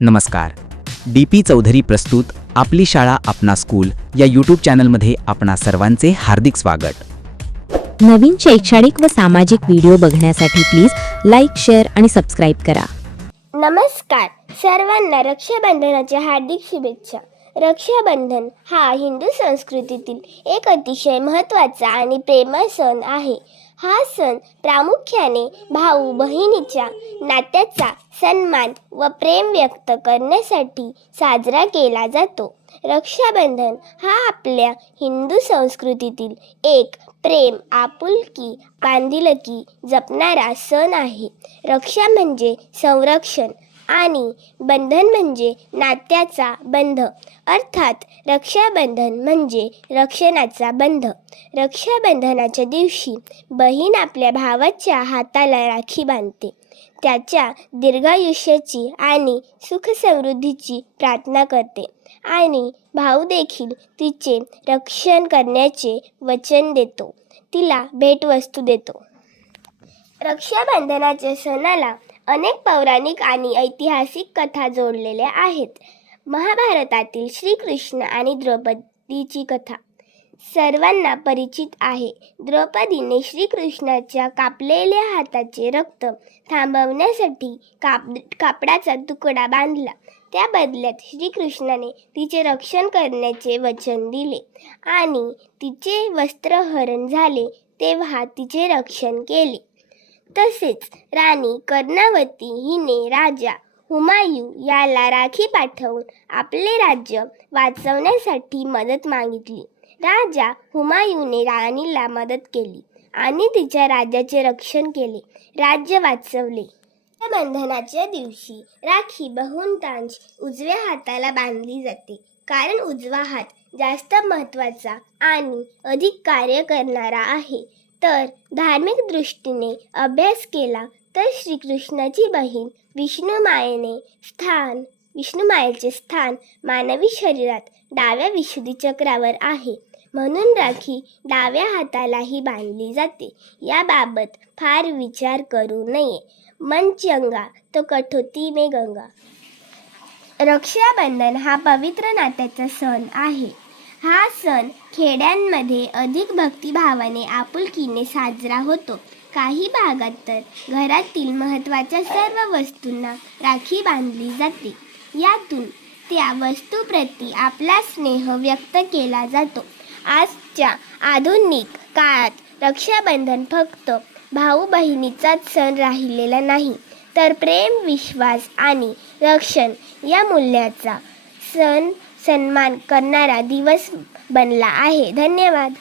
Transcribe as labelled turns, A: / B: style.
A: नमस्कार. D P Chaudhari प्रस्तुत आपली शाळा आपणा स्कूल या यूट्यूब चॅनलमध्ये आपणा सर्वांचे हार्दिक स्वागत.
B: नवीन शैक्षणिक व सामाजिक व्हिडिओ बघण्यासाठी प्लीज लाईक शेअर आणि सबस्क्राईब करा.
C: नमस्कार. सर्वांना रक्षाबंधनाच्या हार्दिक शुभेच्छा. रक्षाबंधन हा हिंदू संस्कृतीतील एक अतिशय महत्त्वाचा आणि प्रेमळ सण आहे. हा सण प्रामुख्याने भाऊ बहिणीच्या नात्याचा सन्मान व प्रेम व्यक्त करण्यासाठी साजरा केला जातो. रक्षाबंधन हा आपल्या हिंदू संस्कृतीतील एक प्रेम आपुलकी बांधिलकी जपणारा सण आहे. रक्षा म्हणजे संरक्षण आणि बंधन म्हणजे नात्याचा बंध. अर्थात रक्षाबंधन म्हणजे रक्षणाचा बंध. रक्षाबंधनाच्या दिवशी बहीण आपल्या भावाच्या हाताला राखी बांधते. त्याच्या दीर्घायुष्याची आणि सुखसमृद्धीची प्रार्थना करते आणि भाऊ देखील तिचे रक्षण करण्याचे वचन देतो. तिला भेटवस्तू देतो. रक्षाबंधनाच्या सणाला अनेक पौराणिक आणि ऐतिहासिक कथा जोडलेल्या आहेत. महाभारतातील श्रीकृष्ण आणि द्रौपदीची कथा सर्वांना परिचित आहे. द्रौपदीने श्रीकृष्णाच्या कापलेल्या हाताचे रक्त थांबवण्यासाठी काप कापडाचा तुकडा बांधला. त्या बदल्यात श्रीकृष्णाने तिचे रक्षण करण्याचे वचन दिले आणि तिचे वस्त्रहरण झाले. तेव्हा तिचे रक्षण केले. तसेच राणी कर्णावती हिने राजा हुमायूं याला राखी पाठवून आपले राज्य वाचवण्यासाठी मदत मागितली. राजा हुमायूने राणीला मदत केली आणि तिच्या राज्याचे रक्षण केले. राज्य वाचवले. बंधनाच्या दिवशी राखी बहुतांश उजव्या हाताला बांधली जाते. कारण उजवा हात जास्त महत्त्वाचा आणि अधिक कार्य करणारा आहे. तर धार्मिक दृष्टीने अभ्यास केला तर श्रीकृष्णाची बहीण विष्णुमायेने स्थान विष्णुमायेचे स्थान मानवी शरीरात डाव्या विशुद्धी चक्रावर आहे. म्हणून राखी डाव्या हातालाही बांधली जाते. याबाबत फार विचार करू नये. मन चंगा तो कठोती मे गंगा. रक्षाबंधन हा पवित्र नात्याचा सण आहे. हा सण खेड्यांमध्ये अधिक भक्तिभावाने आपुलकीने साजरा होतो. काही भागात तर घरातील महत्त्वाच्या सर्व वस्तूंना राखी बांधली जाते. यातून त्या वस्तूप्रती आपला स्नेह व्यक्त केला जातो. आजच्या आधुनिक काळात रक्षाबंधन फक्त भाऊ बहिणीचाच सण राहिलेला नाही तर प्रेम विश्वास आणि रक्षण या मूल्याचा सण सन्मान करणारा दिवस बनला आहे. धन्यवाद.